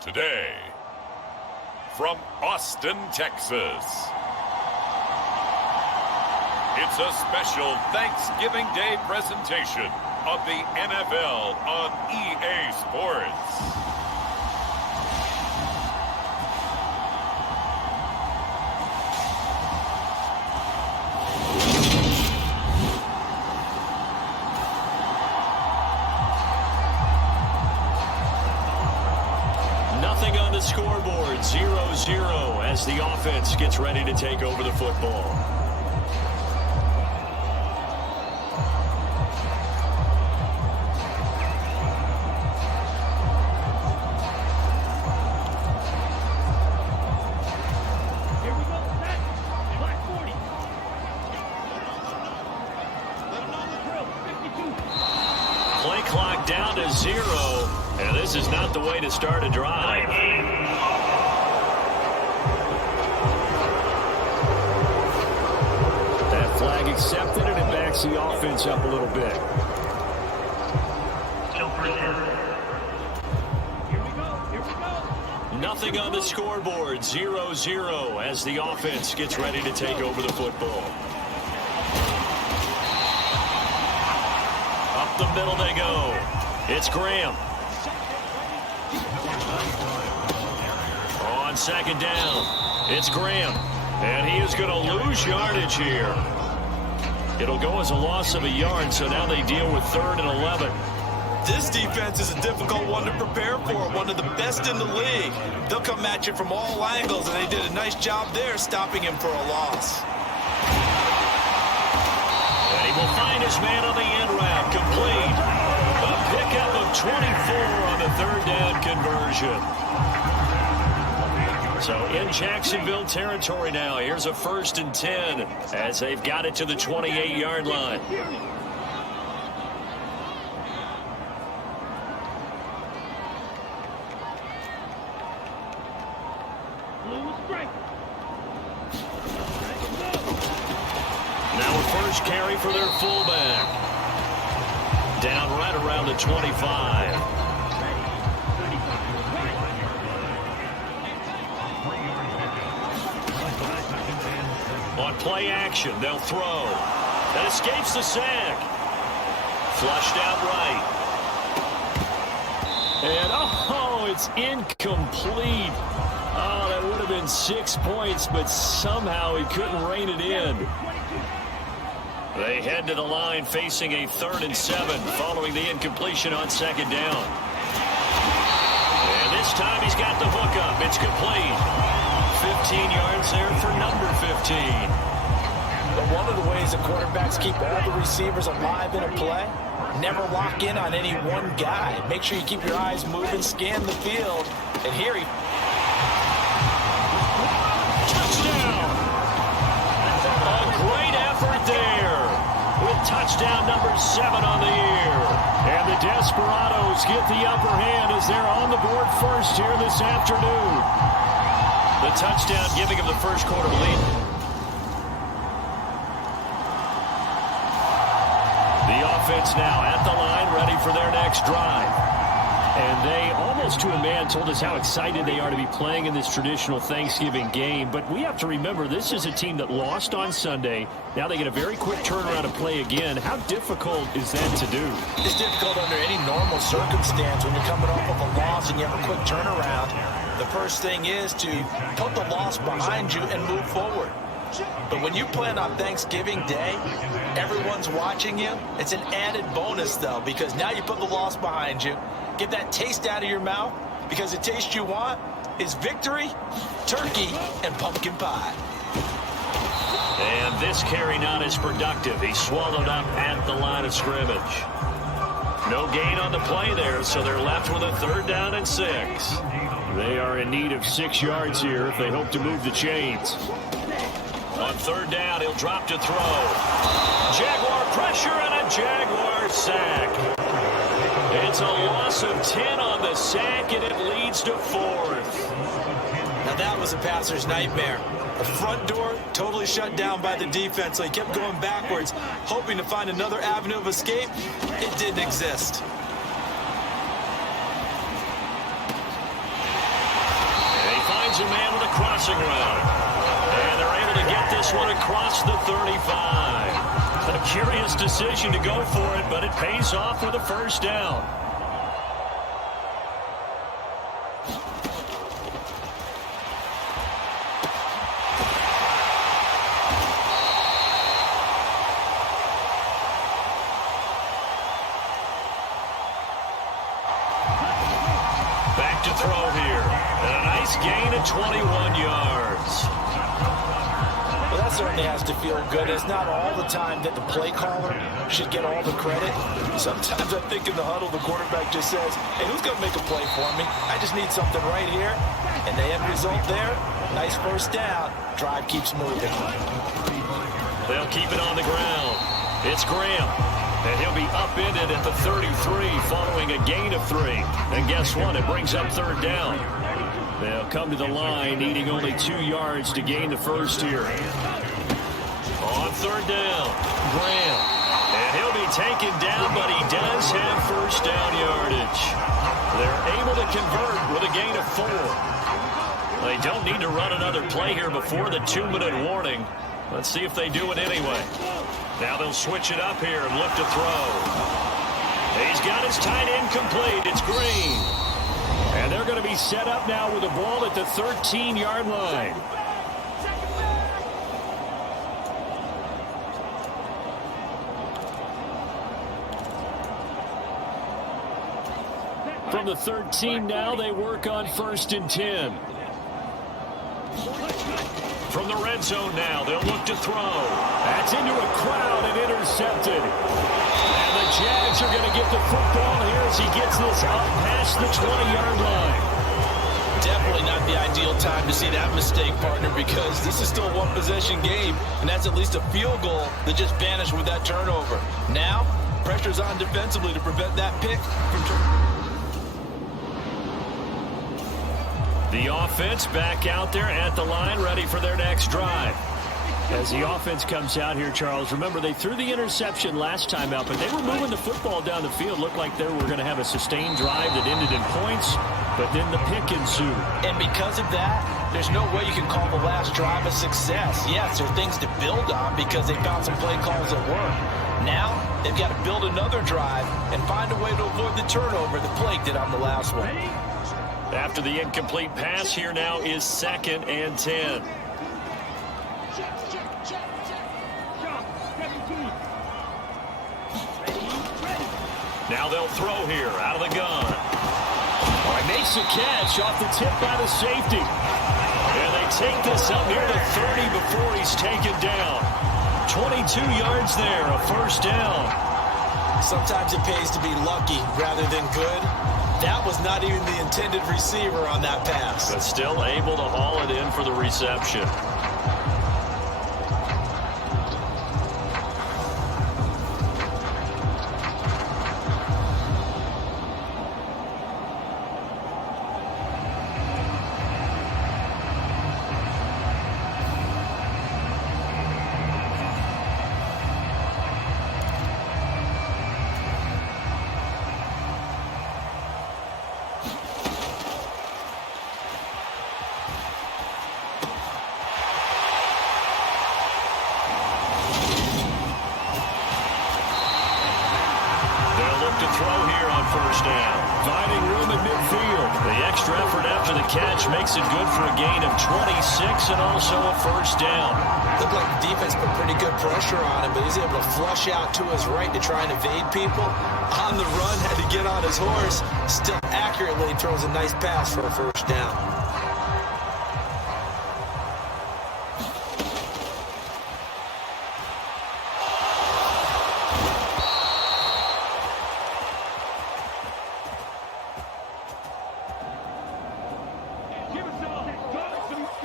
Today, from Austin, Texas, it's a special Thanksgiving Day presentation of the NFL on EA Sports. Nothing on the scoreboard, 0-0 as the offense gets ready to take over the football. Here we go, set, black 40. Let them know the drill, 52. Play clock down to 0, and this is not the way to start a drive. That flag accepted, and it backs the offense up a little bit. Here we go. Nothing on the scoreboard, 0-0 as the offense gets ready to take over the football. Up the middle they go. It's Graham. On second down, it's Graham. And he is going to lose yardage here. It'll go as a loss of a yard, so now they deal with 3rd and 11. This defense is a difficult one to prepare for, one of the best in the league. They'll come at you from all angles, and they did a nice job there stopping him for a loss. And he will find his man on the end route, complete. A pickup of 24 on the 3rd down conversion. So in Jacksonville territory now, here's a 1st and 10 as they've got it to the 28-yard line. Now a first carry for their fullback. Down right around the 25. On play action, they'll throw. That escapes the sack. Flushed out right. And, oh, it's incomplete. Oh, that would have been 6 points, but somehow he couldn't rein it in. They head to the line facing a 3rd and 7 following the incompletion on 2nd down. And this time he's got the hook up. It's complete. 15 yards there for number 15. But one of the ways the quarterbacks keep all the receivers alive in a play, never lock in on any one guy. Make sure you keep your eyes moving, scan the field, and here he... Touchdown! A great effort there with touchdown number 7 on the year. And the Desperados get the upper hand as they're on the board first here this afternoon. The touchdown giving him the first quarter lead. The offense now at the line, ready for their next drive. And they, almost to a man, told us how excited they are to be playing in this traditional Thanksgiving game. But we have to remember, this is a team that lost on Sunday. Now they get a very quick turnaround to play again. How difficult is that to do? It's difficult under any normal circumstance when you're coming off of a loss and you have a quick turnaround. The first thing is to put the loss behind you and move forward. But when you play on Thanksgiving Day, everyone's watching you. It's an added bonus, though, because now you put the loss behind you. Get that taste out of your mouth, because the taste you want is victory, turkey, and pumpkin pie. And this carry not as productive. He swallowed up at the line of scrimmage. No gain on the play there, so they're left with a 3rd down and 6. They are in need of 6 yards here if they hope to move the chains. On 3rd down, he'll drop to throw. Jaguar pressure and a Jaguar sack. It's a loss of 10 on the sack, and it leads to 4th. Now that was a passer's nightmare. The front door totally shut down by the defense, so he kept going backwards, hoping to find another avenue of escape. It didn't exist. a man with a crossing route. And they're able to get this one across the 35. A curious decision to go for it, but it pays off with a first down. Back to throw here. And a nice gain of 21 yards. Well, that certainly has to feel good. It's not all the time that the play caller should get all the credit. Sometimes I think in the huddle, the quarterback just says, hey, who's going to make a play for me? I just need something right here. And the end result there, nice first down. Drive keeps moving. They'll keep it on the ground. It's Graham. And he'll be upended at the 33 following a gain of 3. And guess what? It brings up third down. They'll come to the line needing only 2 yards to gain the first here. On third down, Graham. And he'll be taken down, but he does have first down yardage. They're able to convert with a gain of 4. They don't need to run another play here before the 2-minute warning. Let's see if they do it anyway. Now they'll switch it up here and look to throw. He's got his tight end complete. It's Green. And they're going to be set up now with the ball at the 13-yard line. From the 13 now, they work on 1st and 10. From the red zone now, they'll look to throw. That's into a crowd and intercepted. And the Jags are going to get the football here as he gets this out past the 20-yard line. Definitely not the ideal time to see that mistake, partner, because this is still a one-possession game, and that's at least a field goal that just vanished with that turnover. Now, pressure's on defensively to prevent that pick from turning. The offense back out there at the line, ready for their next drive. As the offense comes out here, Charles, remember they threw the interception last time out, but they were moving the football down the field. Looked like they were going to have a sustained drive that ended in points, but then the pick ensued. And because of that, there's no way you can call the last drive a success. Yes, there are things to build on because they found some play calls that work. Now, they've got to build another drive and find a way to avoid the turnover that plagued it on the last one. After the incomplete pass, here now is 2nd and 10. Now they'll throw here out of the gun. Oh, he makes a catch off the tip by the safety. And they take this up near the 30 before he's taken down. 22 yards there, a first down. Sometimes it pays to be lucky rather than good. That was not even the intended receiver on that pass. But still able to haul it in for the reception. First down. Finding room at midfield. The extra effort after the catch makes it good for a gain of 26 and also a first down. Looked like the defense put pretty good pressure on him, but he's able to flush out to his right to try and evade people. On the run, had to get on his horse. Still accurately throws a nice pass for a first down.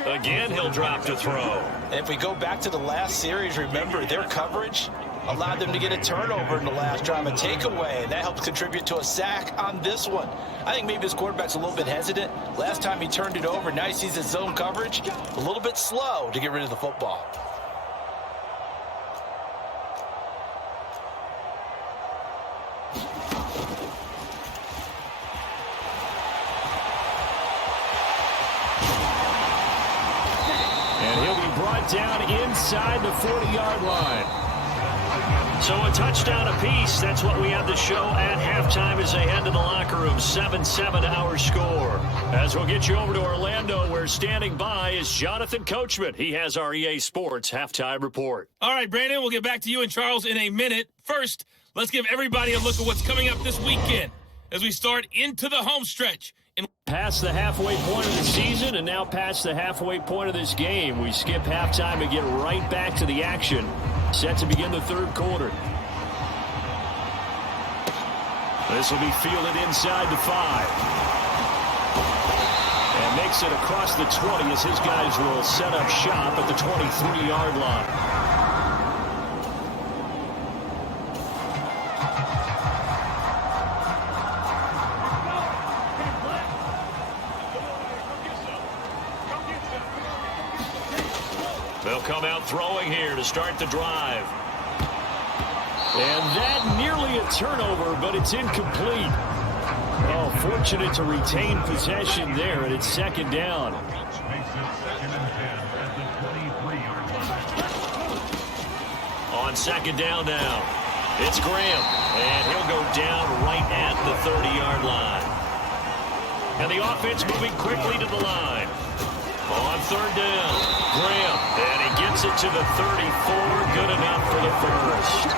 Again, he'll drop to throw. And if we go back to the last series, remember their coverage allowed them to get a turnover in the last drive, a takeaway, and that helps contribute to a sack on this one. I think maybe his quarterback's a little bit hesitant. Last time he turned it over, now he sees his zone coverage, a little bit slow to get rid of the football. brought down inside the 40-yard line. So a touchdown apiece. That's what we have to show at halftime as they head to the locker room. 7-7 our score. As we'll get you over to Orlando, where standing by is Jonathan Coachman. He has our EA Sports halftime report. All right, Brandon, we'll get back to you and Charles in a minute. First, let's give everybody a look at what's coming up this weekend as we start into the home stretch. Past the halfway point of the season and now past the halfway point of this game. We skip halftime and get right back to the action. Set to begin the third quarter. This will be fielded inside the 5. And makes it across the 20 as his guys will set up shop at the 23-yard line. They'll come out throwing here to start the drive. And that nearly a turnover, but it's incomplete. Oh, fortunate to retain possession there, and it's second down. On second down now, it's Graham, and he'll go down right at the 30-yard line. And the offense moving quickly to the line. On third down, Graham, and he gets it to the 34, good enough for the first.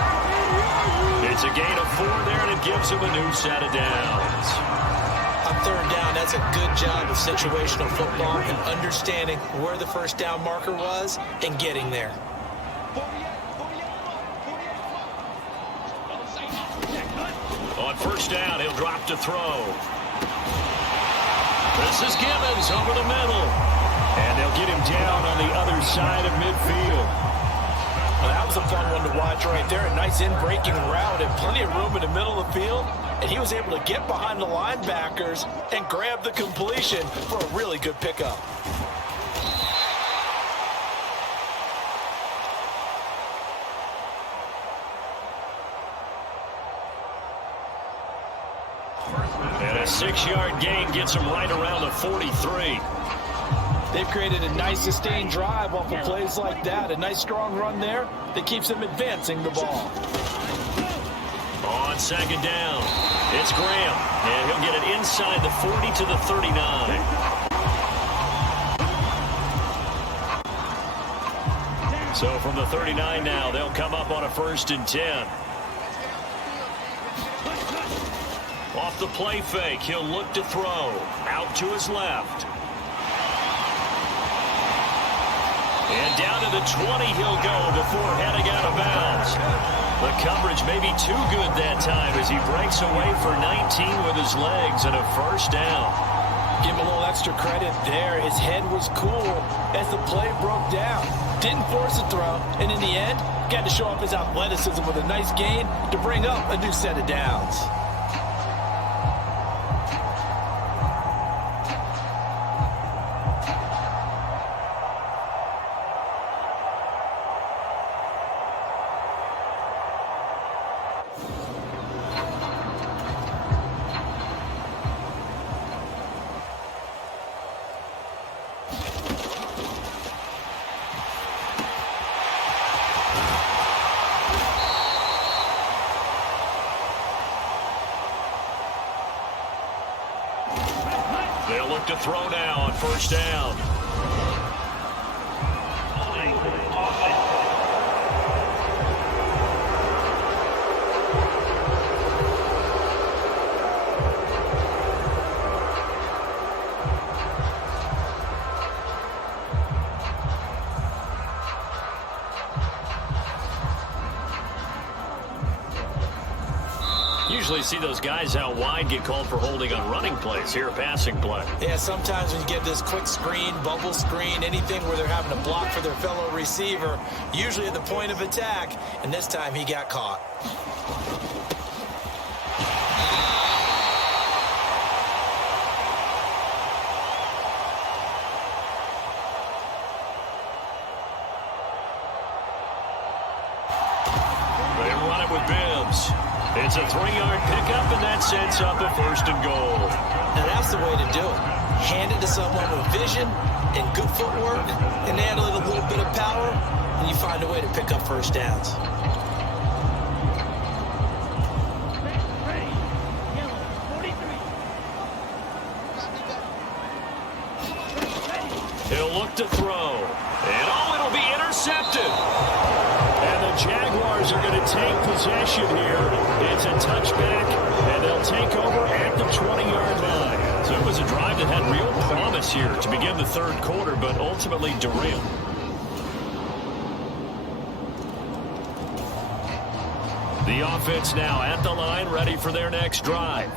It's a gain of 4 there, and it gives him a new set of downs. On third down, that's a good job of situational football and understanding where the first down marker was and getting there. On first down, he'll drop to throw. This is Gibbons over the middle. And they'll get him down on the other side of midfield. Well, that was a fun one to watch right there. A nice in-breaking route and plenty of room in the middle of the field. And he was able to get behind the linebackers and grab the completion for a really good pickup. And a 6-yard gain gets him right around the 43. They've created a nice sustained drive off of plays like that. A nice strong run there that keeps them advancing the ball. On second down, it's Graham. And he'll get it inside the 40 to the 39. So from the 39 now, they'll come up on a 1st and 10. Off the play fake, he'll look to throw. Out to his left. And down to the 20 he'll go before heading out of bounds. The coverage may be too good that time as he breaks away for 19 with his legs and a first down. Give him a little extra credit there. His head was cool as the play broke down. Didn't force a throw, and in the end, got to show off his athleticism with a nice gain to bring up a new set of downs. They'll look to throw now on first down. Usually see those guys out wide get called for holding on running plays. Here, a passing play. Yeah, sometimes when you get this quick screen, bubble screen, anything where they're having to block for their fellow receiver, usually at the point of attack, and this time he got caught. It's a 3-yard pickup, and that sets up a 1st and goal. And that's the way to do it. Hand it to someone with vision and good footwork, and add a little bit of power, and you find a way to pick up first downs. Ready. Yellow, 43. Ready. He'll look to throw. And, it'll be intercepted. And the Jaguars are going to take possession here. It's a touchback, and they'll take over at the 20-yard line. So it was a drive that had real promise here to begin the 3rd quarter, but ultimately derailed. The offense now at the line, ready for their next drive.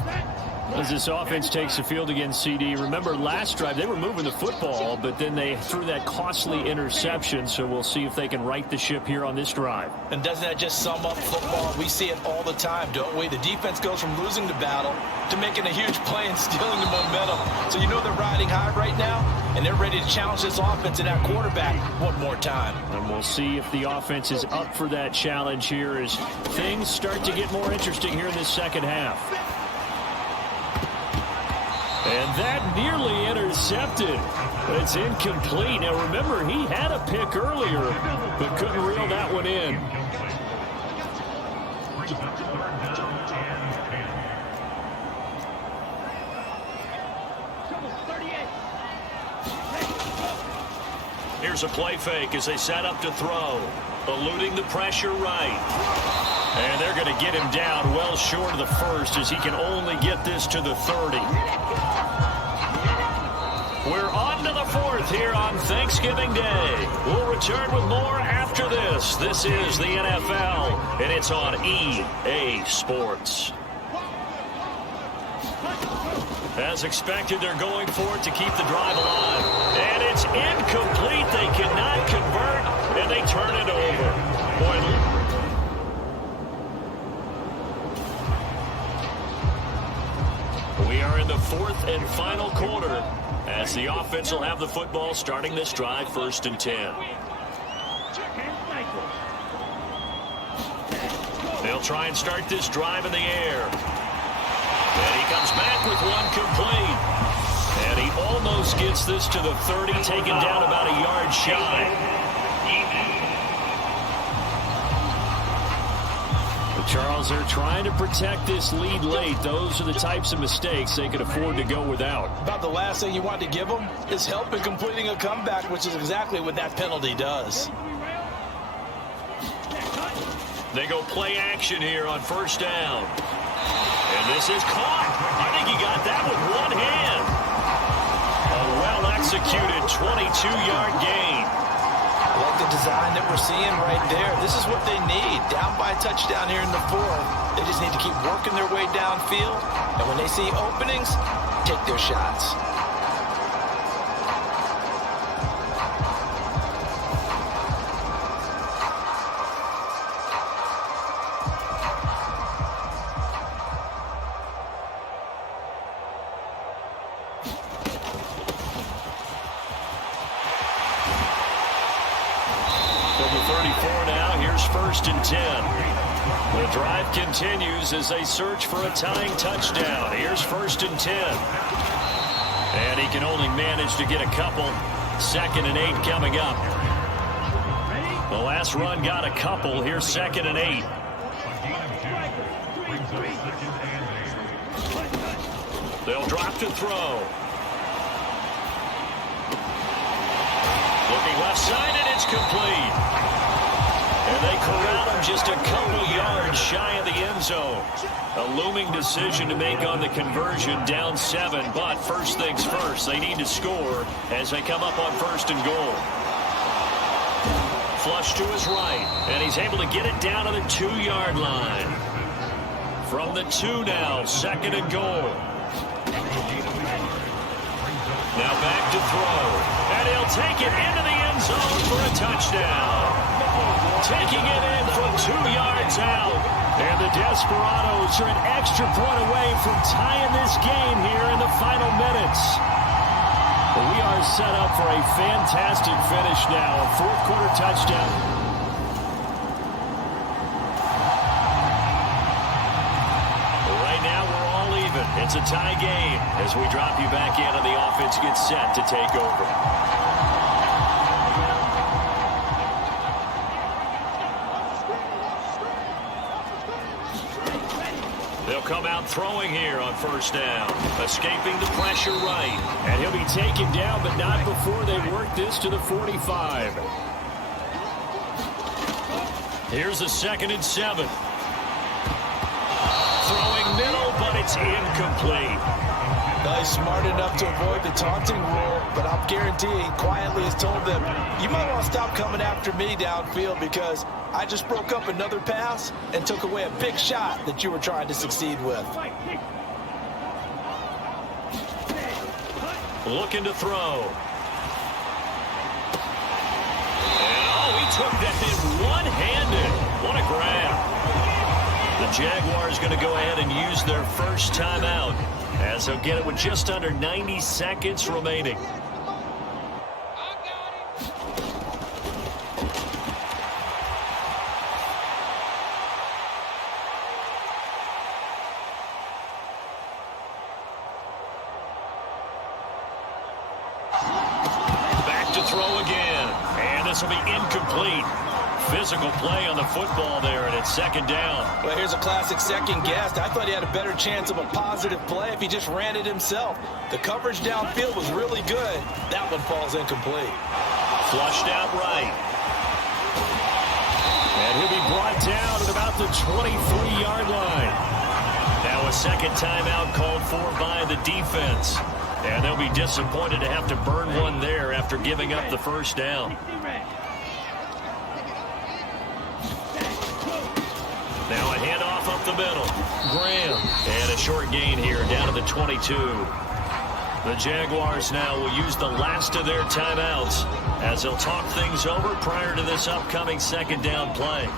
As this offense takes the field against CD, remember last drive they were moving the football, but then they threw that costly interception, so we'll see if they can right the ship here on this drive. And doesn't that just sum up football? We see it all the time, don't we? The defense goes from losing the battle to making a huge play and stealing the momentum. So you know they're riding high right now, and they're ready to challenge this offense and that quarterback one more time. And we'll see if the offense is up for that challenge here as things start to get more interesting here in this second half. And that nearly intercepted, but it's incomplete. Now remember, he had a pick earlier, but couldn't reel that one in. Here's a play fake as they set up to throw, eluding the pressure right. And they're going to get him down well short of the 1st as he can only get this to the 30. We're on to the 4th here on Thanksgiving Day. We'll return with more after this. This is the NFL, and it's on EA Sports. As expected, they're going for it to keep the drive alive. And it's incomplete. They cannot convert, and they turn it over. Boy, we are in the 4th and final quarter as the offense will have the football starting this drive 1st and 10. They'll try and start this drive in the air. And he comes back with one complete. And he almost gets this to the 30, taken down about a yard shy. Charles, they're trying to protect this lead late. Those are the types of mistakes they could afford to go without. About the last thing you want to give them is help in completing a comeback, which is exactly what that penalty does. They go play action here on 1st down. And this is caught. I think he got that with one hand. A well-executed 22-yard gain. I like the design that we're seeing right there. This is what they need. Down by a touchdown here in the 4th. They just need to keep working their way downfield. And when they see openings, take their shots. From the 34 now, here's 1st and 10. The drive continues as they search for a tying touchdown. Here's 1st and 10. And he can only manage to get a couple. 2nd and 8 coming up. The last run got a couple. Here's 2nd and 8. They'll drop to throw. Looking left side, and it's complete. And they corral him just a couple yards shy of the end zone. A looming decision to make on the conversion, down 7. But first things first, they need to score as they come up on 1st and goal. Flush to his right, and he's able to get it down to the 2-yard line. From the 2 now, 2nd and goal. Now back to throw. And he'll take it into the end zone for a touchdown. Taking it in from 2 yards out. And the Desperados are an extra point away from tying this game here in the final minutes. We are set up for a fantastic finish now. A 4th quarter touchdown. a tie game as we drop you back in and the offense gets set to take over. They'll come out throwing here on first down. Escaping the pressure right. And he'll be taken down, but not before they work this to the 45. Here's a 2nd and 7. Throwing middle, but it's incomplete. He's smart enough to avoid the taunting rule, but I'm guaranteeing quietly has told them, you might want to stop coming after me downfield because I just broke up another pass and took away a big shot that you were trying to succeed with. Looking to throw. And he took that in one-handed. What a grab. The Jaguars going to go ahead and use their first timeout as they'll get it with just under 90 seconds remaining. Back to throw again. And this will be incomplete. Physical play on the football there, and it's 2nd down. Well, here's a classic second guess. I thought he had a better chance of a positive play if he just ran it himself. The coverage downfield was really good. That one falls incomplete. Flushed out right. And he'll be brought down at about the 23-yard line. Now a second timeout called for by the defense. And they'll be disappointed to have to burn one there after giving up the first down. Now a handoff up the middle. Graham. And a short gain here down to the 22. The Jaguars now will use the last of their timeouts as they'll talk things over prior to this upcoming 2nd down play.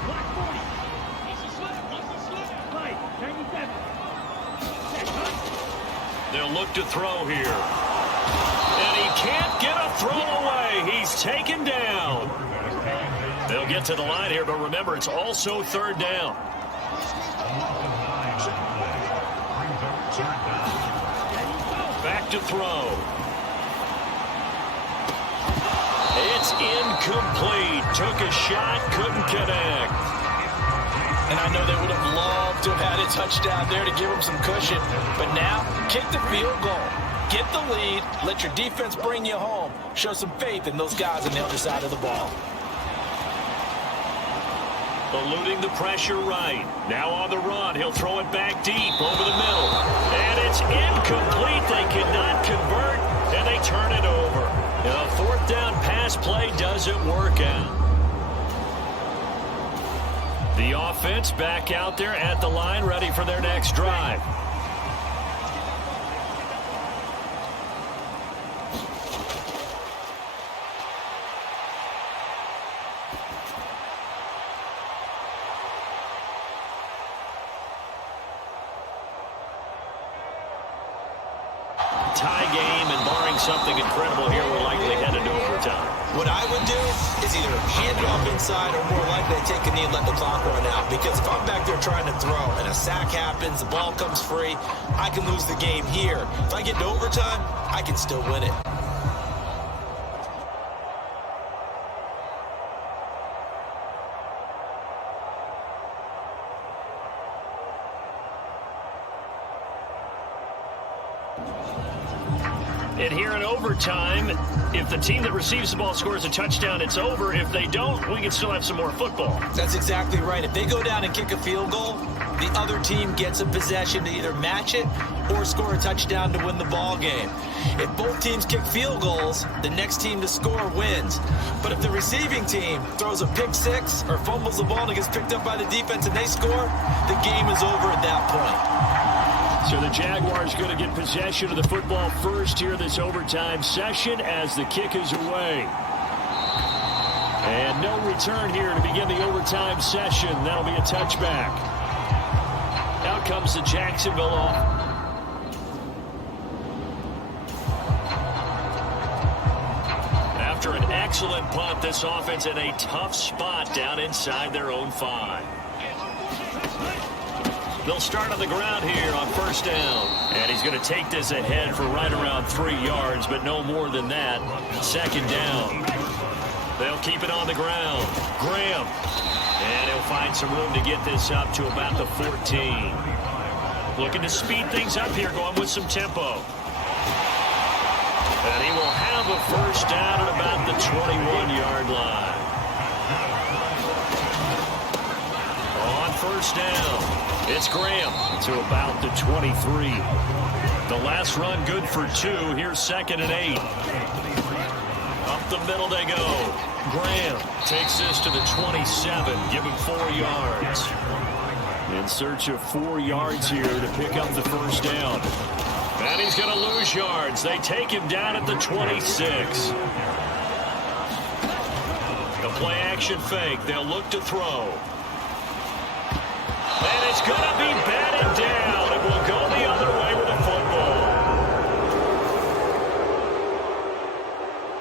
They'll look to throw here. And he can't get a throw away. He's taken down. They'll get to the line here, but remember, it's also 3rd down. Back to throw. It's incomplete. Took a shot, couldn't connect. And I know they would have loved to have had a touchdown there to give them some cushion. But now, kick the field goal. Get the lead. Let your defense bring you home. Show some faith in those guys on the other side of the ball. Eluding the pressure right. Now on the run. He'll throw it back deep over the middle. And it's incomplete. They cannot convert, and they turn it over. A 4th down pass play doesn't work out. The offense back out there at the line, ready for their next drive. Tie game, and barring something incredible here, we're likely headed to overtime. What I would do is either hand it off inside or more likely take a knee and let the clock run out. Because if I'm back there trying to throw and a sack happens, the ball comes free, I can lose the game here. If I get to overtime, I can still win it. And here in overtime, if the team that receives the ball scores a touchdown, it's over. If they don't, we can still have some more football. That's exactly right. If they go down and kick a field goal, the other team gets a possession to either match it or score a touchdown to win the ball game. If both teams kick field goals, the next team to score wins. But if the receiving team throws a pick six or fumbles the ball and it gets picked up by the defense and they score, the game is over at that point. So the Jaguars going to get possession of the football first here this overtime session as the kick is away. And no return here to begin the overtime session. That'll be a touchback. Out comes the Jacksonville offense. After an excellent punt, this offense in a tough spot down inside their own 5. They'll start on the ground here on first down. And he's going to take this ahead for right around 3 yards, but no more than that. Second down. They'll keep it on the ground. Graham. And he'll find some room to get this up to about the 14. Looking to speed things up here, going with some tempo. And he will have a first down at about the 21-yard line. On first down, it's Graham to about the 23. The last run good for 2. Here's 2nd and 8. Up the middle they go. Graham takes this to the 27. Give him 4 yards. In search of 4 yards here to pick up the first down. And he's going to lose yards. They take him down at the 26. The play action fake. They'll look to throw. And it's going to be batted down. It will go the other way with the football.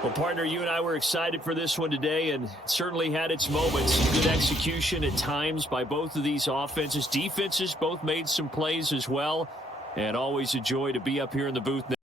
Well, partner, you and I were excited for this one today, and it certainly had its moments. Good execution at times by both of these offenses. Defenses both made some plays as well, and always a joy to be up here in the booth now.